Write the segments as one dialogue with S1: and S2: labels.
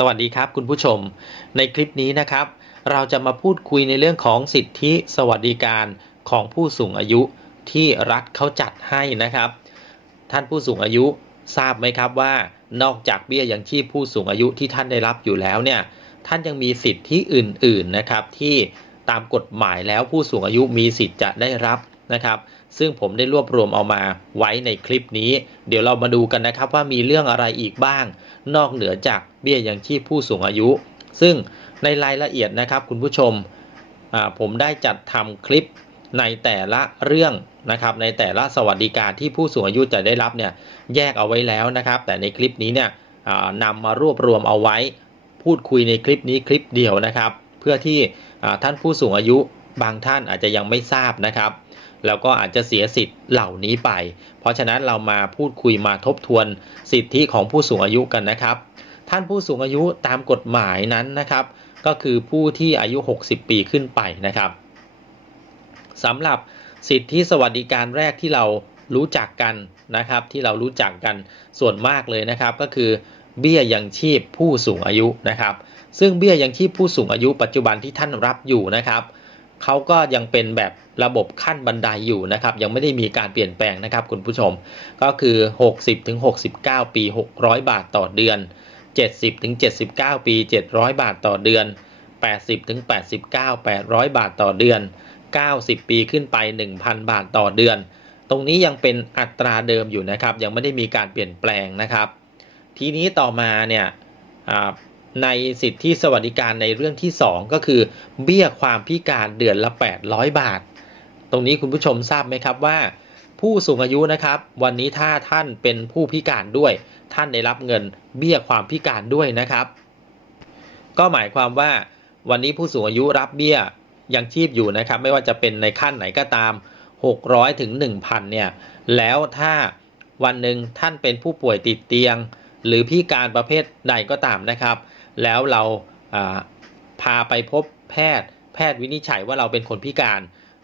S1: สวัสดีครับคุณผู้ชม ในคลิปนี้นะครับ เราจะมาพูดคุยในเรื่องของสิทธิสวัสดิการของผู้สูงอายุที่รัฐเขาจัดให้นะครับ ท่านผู้สูงอายุทราบไหมครับว่านอกจากเบี้ยยังชีพผู้สูงอายุที่ท่านได้รับอยู่แล้วเนี่ยท่านยังมีสิทธิอื่นๆนะครับที่ตามกฎหมายแล้วผู้สูงอายุมีสิทธิ์จะได้รับ นะครับ ซึ่งผมได้รวบรวมเอามาไว้ในคลิปนี้ เดี๋ยวเรามาดูกันนะครับว่ามีเรื่องอะไรอีกบ้าง นอกเหนือจากเบี้ยยังชีพผู้สูงอายุ ซึ่งในรายละเอียดนะครับคุณผู้ชมผมได้จัดทำคลิปในแต่ละเรื่องนะครับ ในแต่ละสวัสดิการที่ผู้สูงอายุจะได้รับเนี่ยแยกเอาไว้แล้วนะครับ แต่ในคลิปนี้เนี่ยนำมารวบรวมเอาไว้ พูดคุยในคลิปนี้คลิปเดียวนะครับ เพื่อที่ท่านผู้สูงอายุ บางท่านอาจจะยังไม่ทราบนะครับ แล้วก็อาจจะเสียสิทธิ์เหล่านี้ไป เพราะฉะนั้นเรามาพูดคุยมาทบทวนสิทธิของผู้สูงอายุกันนะครับ ท่านผู้สูงอายุตามกฎหมายนั้นนะครับ ก็คือผู้ที่อายุ 60 ปีขึ้นไปนะครับสำหรับสิทธิสวัสดิการแรกที่เรารู้จักกันนะครับ ที่เรารู้จักกันส่วนมากเลยนะครับ ก็คือเบี้ยยังชีพผู้สูงอายุนะครับ ซึ่งเบี้ยยังชีพผู้สูงอายุปัจจุบันที่ท่านรับอยู่นะครับ เขาก็ยังเป็นแบบระบบขั้นบันไดอยู่นะครับ ยังไม่ได้มีการเปลี่ยนแปลงนะครับคุณผู้ชม ก็คือ 60ถึง69 ปี 600 บาทต่อเดือน 70ถึง79 ปี 700 บาทต่อเดือน 80ถึง89 800 บาทต่อเดือน 90 ปีขึ้นไป 1,000 บาทต่อเดือน ตรงนี้ยังเป็นอัตราเดิมอยู่นะครับ ยังไม่ได้มีการเปลี่ยนแปลงนะครับ ทีนี้ต่อมาเนี่ย ในสิทธิสวัสดิการในเรื่องที่ 2 ก็คือ เบี้ยความพิการเดือนละ 800 บาท ตรงนี้คุณผู้ชมทราบไหมครับว่า ผู้สูงอายุนะครับ วันนี้ถ้าท่านเป็นผู้พิการด้วย ท่านได้รับเงินเบี้ยความพิการด้วยนะครับ ก็หมายความว่าวันนี้ผู้สูงอายุรับเบี้ยยังชีพอยู่นะครับ ไม่ว่าจะเป็นในขั้นไหนก็ตาม 600ถึง1,000เนี่ยแล้วถ้าวันหนึ่งท่านเป็นผู้ป่วยติดเตียง หรือพิการประเภทใดก็ตามนะครับ แล้วเราพาไปพบแพทย์ แพทย์วินิจฉัยว่าเราเป็นคนพิการ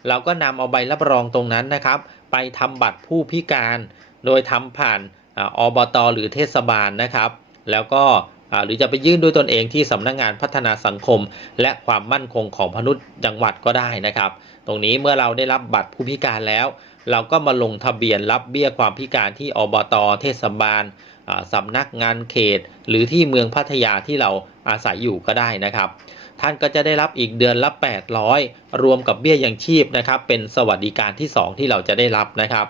S1: เราก็นำเอาใบรับรองตรงนั้นนะครับ ไปทำบัตรผู้พิการ โดยทำผ่านออบตหรือเทศบาลนะครับ แล้วก็หรือจะไปยื่นด้วยตนเองที่สำนักงานพัฒนาสังคม และความมั่นคงของมนุษย์จังหวัดก็ได้นะครับ ตรงนี้เมื่อเราได้รับบัตรผู้พิการแล้ว เราก็มาลงทะเบียนรับเบี้ยความพิการที่อบตเทศบาล สำนักงานเขต หรือที่เมืองพัทยาที่เราอาศัยอยู่ก็ได้นะครับ ท่านก็จะได้รับอีกเดือนละ 800 รวมกับเบี้ยยังชีพนะครับ เป็นสวัสดิการที่ 2 ที่เราจะได้รับนะครับ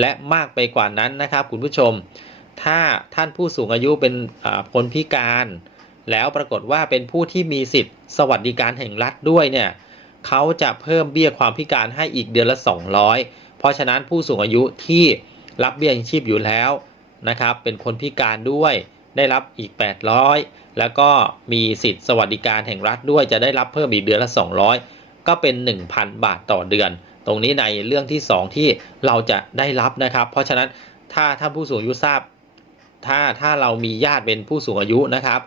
S1: และมากไปกว่านั้นนะครับ คุณผู้ชม ถ้าท่านผู้สูงอายุเป็นคนพิการ แล้วปรากฏว่าเป็นผู้ที่มีสิทธิ์สวัสดิการแห่งรัฐด้วยเนี่ยเขาจะเพิ่มเบี้ยความพิการให้อีกเดือนละ 200 เพราะฉะนั้นผู้สูงอายุที่รับเบี้ยยังชีพอยู่แล้ว นะครับ เป็นคนพิการด้วยได้รับอีก 800 แล้วก็มีสิทธิ์สวัสดิการแห่งรัฐด้วยจะได้รับเพิ่มอีกเดือนละ 200 ก็เป็น 1,000 บาทต่อเดือน ตรงนี้ในเรื่องที่ 2 ที่เราจะได้รับนะครับ เพราะฉะนั้นถ้าท่านผู้สูงอายุทราบ ถ้าถ้าเรามีญาติเป็นผู้สูงอายุนะครับ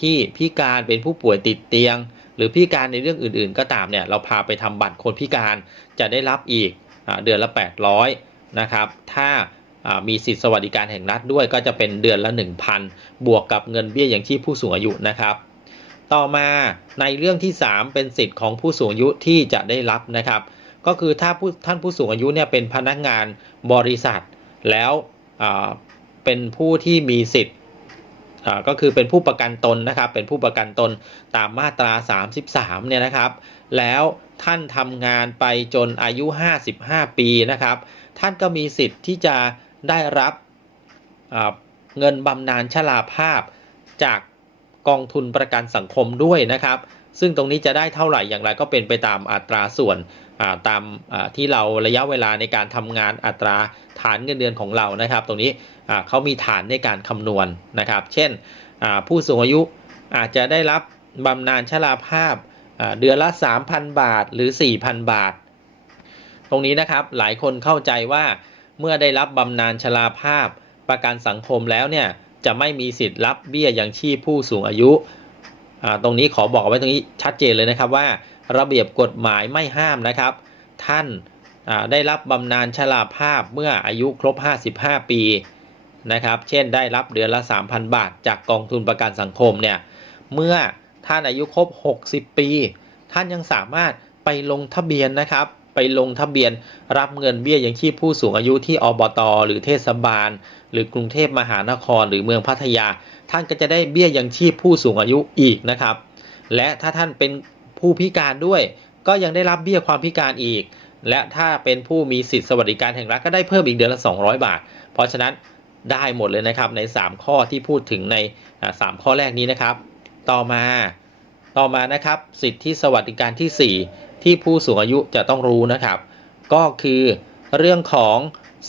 S1: ที่พิการเป็นผู้ป่วยติดเตียง หรือพิการในเรื่องอื่นๆ ก็ตามเนี่ยเราพาไปทำบัตรคนพิการจะได้รับอีกอเดือนละ 800นะครับถ้า มีสิทธิสวัสดิการแห่งรัฐด้วยก็จะเป็นเดือนละ 1,000 บวกกับเงินเบี้ยอยังชีพผู้สูงอายุนะครับ ต่อมาในเรื่องที่ 3 เป็นสิทธิ์ของผู้สูงอายุที่จะได้รับนะครับ ก็คือถ้าผู้ท่านผู้สูงอายุเนี่ยเป็นพนักงานบริษัท แล้วเป็นผู้ที่มีสิทธิ์ก็คือเป็นผู้ประกันตนนะครับ เป็นผู้ประกันตนตามมาตรา 33 เนี่ยนะครับ แล้วท่านทำงานไปจนอายุ 55 ปีนะครับ ท่านก็มีสิทธิ์ที่จะ ได้รับเงินบำนาญชราภาพจากกองทุนประกันสังคมด้วยนะครับ ซึ่งตรงนี้จะได้เท่าไหร่อย่างไรก็เป็นไปตามอัตราส่วนาตามาที่เราระยะเวลาในการทำงานอัตราฐานเงินเดือนของเรานะครับ ตรงนี้เขามีฐานในการคำนวณนะครับ เช่นผู้สูงอายุอาจจะได้รับบำนาญชราภาพาเดือนละ 3,000 บาทหรือ 4,000 บาท ตรงนี้นะครับหลายคนเข้าใจว่า เมื่อได้รับบำนาญชราภาพ ประกันสังคมแล้วเนี่ยจะไม่มีสิทธิ์รับเบี้ยยังชีพผู้สูงอายุอ่าตรงนี้ขอบอกไว้ตรงนี้ชัดเจนเลยนะครับว่า ระเบียบกฎหมายไม่ห้ามนะครับ ท่านอ่าได้รับบำนาญชราภาพเมื่ออายุครบ 55 ปีนะครับ เช่นได้รับเดือนละ 3,000 บาท จากกองทุนประกันสังคมเนี่ย เมื่อท่านอายุครบ 60 ปี ท่านยังสามารถไปลงทะเบียนนะครับ ไปลงทะเบียนรับเงินเบี้ยยังชีพผู้สูงอายุที่อบต หรือเทศบาล หรือกรุงเทพมหานคร หรือเมืองพัทยา ท่านก็จะได้เบี้ยยังชีพผู้สูงอายุอีกนะครับ และถ้าท่านเป็นผู้พิการด้วย ก็ยังได้รับเบี้ยความพิการอีก และถ้าเป็นผู้มีสิทธิสวัสดิการแห่งรัฐก็ได้เพิ่มอีกเดือนละ 200 บาท เพราะฉะนั้นได้หมดเลยนะครับใน 3 ข้อที่พูดถึงในอ่าสามข้อแรกนี้นะครับ ต่อมาต่อมานะครับ สิทธิสวัสดิการที่ 4 ที่ผู้สูงอายุจะต้องรู้นะครับ ก็คือเรื่องของ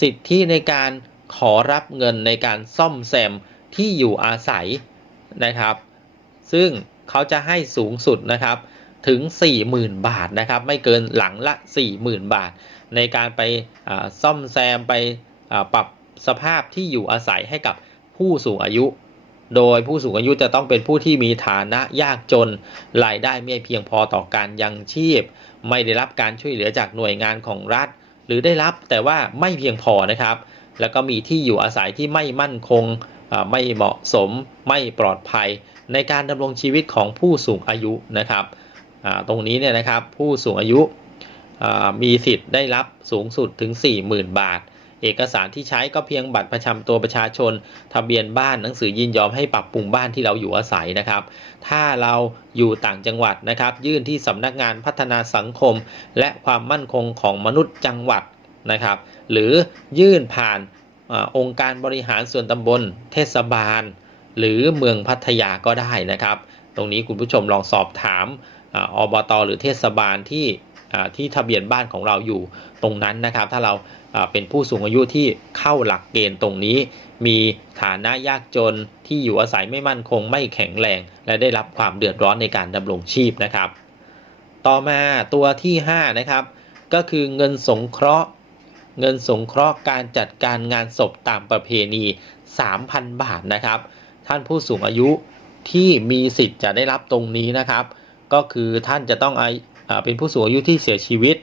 S1: สิทธิในการขอรับเงินในการซ่อมแซมที่อยู่อาศัยนะครับ ซึ่งเขาจะให้สูงสุดนะครับถึง 40,000 บาทนะครับ ไม่เกินหลังละ 40,000 บาท ในการไปซ่อมแซมไปปรับสภาพที่อยู่อาศัยให้กับผู้สูงอายุ โดยผู้สูงอายุจะต้องเป็นผู้ที่มีฐานะยากจน รายได้ไม่เพียงพอต่อการยังชีพ ไม่ได้รับการช่วยเหลือจากหน่วยงานของรัฐ หรือได้รับแต่ว่าไม่เพียงพอนะครับ แล้วก็มีที่อยู่อาศัยที่ไม่มั่นคง ไม่เหมาะสม ไม่ปลอดภัย ในการดำรงชีวิตของผู้สูงอายุนะครับตรงนี้เนี่ยนะครับผู้สูงอายุมีสิทธิ์ได้รับสูงสุดถึง 40,000 บาท เอกสารที่ใช้ก็เพียงบัตรประจำตัวประชาชน ทะเบียนบ้านหนังสือยินยอมให้ปรับปรุงบ้านที่เราอยู่อาศัยนะครับ ถ้าเราอยู่ต่างจังหวัดนะครับ ยื่นที่สำนักงานพัฒนาสังคม และความมั่นคงของมนุษย์จังหวัดนะครับ หรือยื่นผ่านอองค์การบริหารส่วนตำบล เทศบาล หรือเมืองพัทยาก็ได้นะครับ ตรงนี้คุณผู้ชมลองสอบถามออบตหรือเทศบาลที่ที่ทะเบียนบ้านของเราอยู่ตรงนั้นนะครับ ถ้าเรา เป็นผู้สูงอายุที่เข้าหลักเกณฑ์ตรงนี้ มีฐานะยากจนที่อยู่อาศัยไม่มั่นคงไม่แข็งแรง และได้รับความเดือดร้อนในการดำรงชีพนะครับ ต่อมาตัวที่5นะครับก็คือเงินสงเคราะห์ เงินสงเคราะห์การจัดการงานศพตามประเพณี 3,000 บาทนะครับ ท่านผู้สูงอายุที่มีสิทธิ์จะได้รับตรงนี้นะครับ ก็คือท่านจะต้องอเป็นผู้สูงอายุที่เสียชีวิต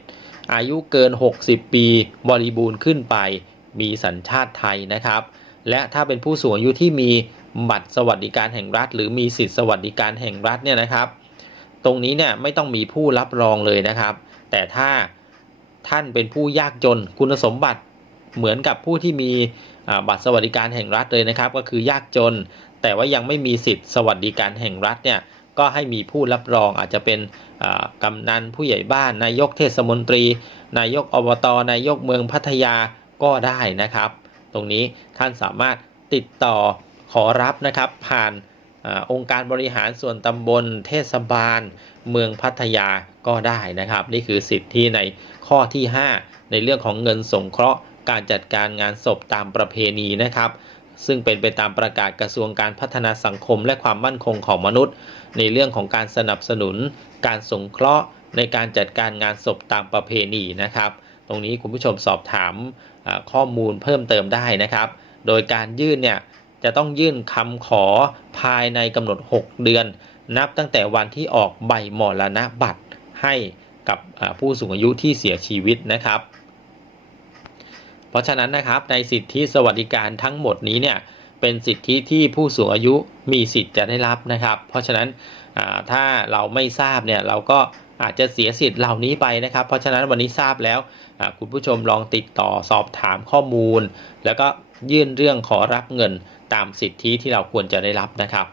S1: อายุเกิน 60 ปีบริบูรณ์ขึ้นไป มีสัญชาติไทยนะครับ และถ้าเป็นผู้สูงอายุที่มีบัตรสวัสดิการแห่งรัฐ หรือมีสิทธิสวัสดิการแห่งรัฐเนี่ยนะครับ ตรงนี้เนี่ยไม่ต้องมีผู้รับรองเลยนะครับ แต่ถ้าท่านเป็นผู้ยากจนคุณสมบัติเหมือนกับผู้ที่มีบัตรสวัสดิการแห่งรัฐเลยนะครับ ก็คือยากจน แต่ว่ายังไม่มีสิทธิสวัสดิการแห่งรัฐเนี่ย ก็ให้มีผู้รับรองอาจจะเป็นกำนันผู้ใหญ่บ้านนายกเทศมนตรี นายกอบตนายกเมืองพัทยาก็ได้นะครับ ตรงนี้ท่านสามารถติดต่อขอรับนะครับ ผ่านอองค์การบริหารส่วนตำบลเทศบาล เมืองพัทยาก็ได้นะครับ นี่คือสิทธิในข้อที่ 5 ในเรื่องของเงินสงเคราะห์การจัดการงานศพตามประเพณีนะครับ ซึ่งเป็นไปตามประกาศกระทรวงการพัฒนาสังคมและความมั่นคงของมนุษย์ ในเรื่องของการสนับสนุน การสงเคราะห์ ในการจัดการงานศพตามประเพณีนะครับ ตรงนี้คุณผู้ชมสอบถามข้อมูลเพิ่มเติมได้นะครับ โดยการยื่นเนี่ยจะต้องยื่นคำขอภายในกำหนด 6 เดือน นับตั้งแต่วันที่ออกใบมรณะบัตรให้กับผู้สูงอายุที่เสียชีวิตนะครับ เพราะฉะนั้นนะครับในสิทธิสวัสดิการทั้งหมดนี้เนี่ยเป็นสิทธิที่ผู้สูงอายุมีสิทธิ์จะได้รับนะครับ เพราะฉะนั้นถ้าเราไม่ทราบเนี่ยเราก็อาจจะเสียสิทธิ์เหล่านี้ไปนะครับ เพราะฉะนั้นวันนี้ทราบแล้วคุณผู้ชมลองติดต่อสอบถามข้อมูล แล้วก็ยื่นเรื่องขอรับเงินตามสิทธิที่เราควรจะได้รับนะครับ